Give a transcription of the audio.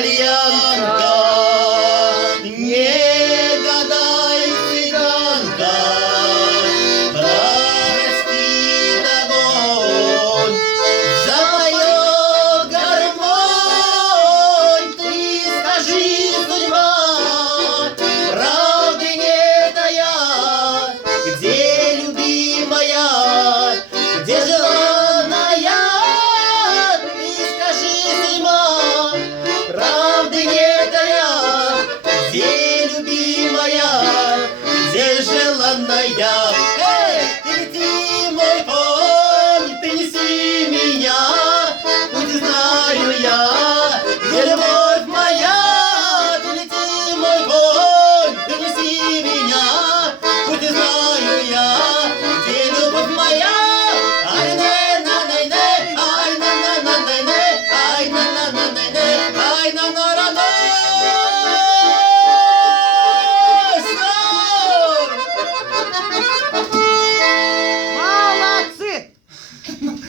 итальянка, не гадай, цыганка, простит огонь, запоет гармонь. Ты скажи, судьба, правды нет, а я, где любимая, где желанная? Ты скажи, судьба, правды нет, а я, где любимая, где желанная? Эй, ты лети, мой конь, ты неси меня, пусть знаю я, где любовь.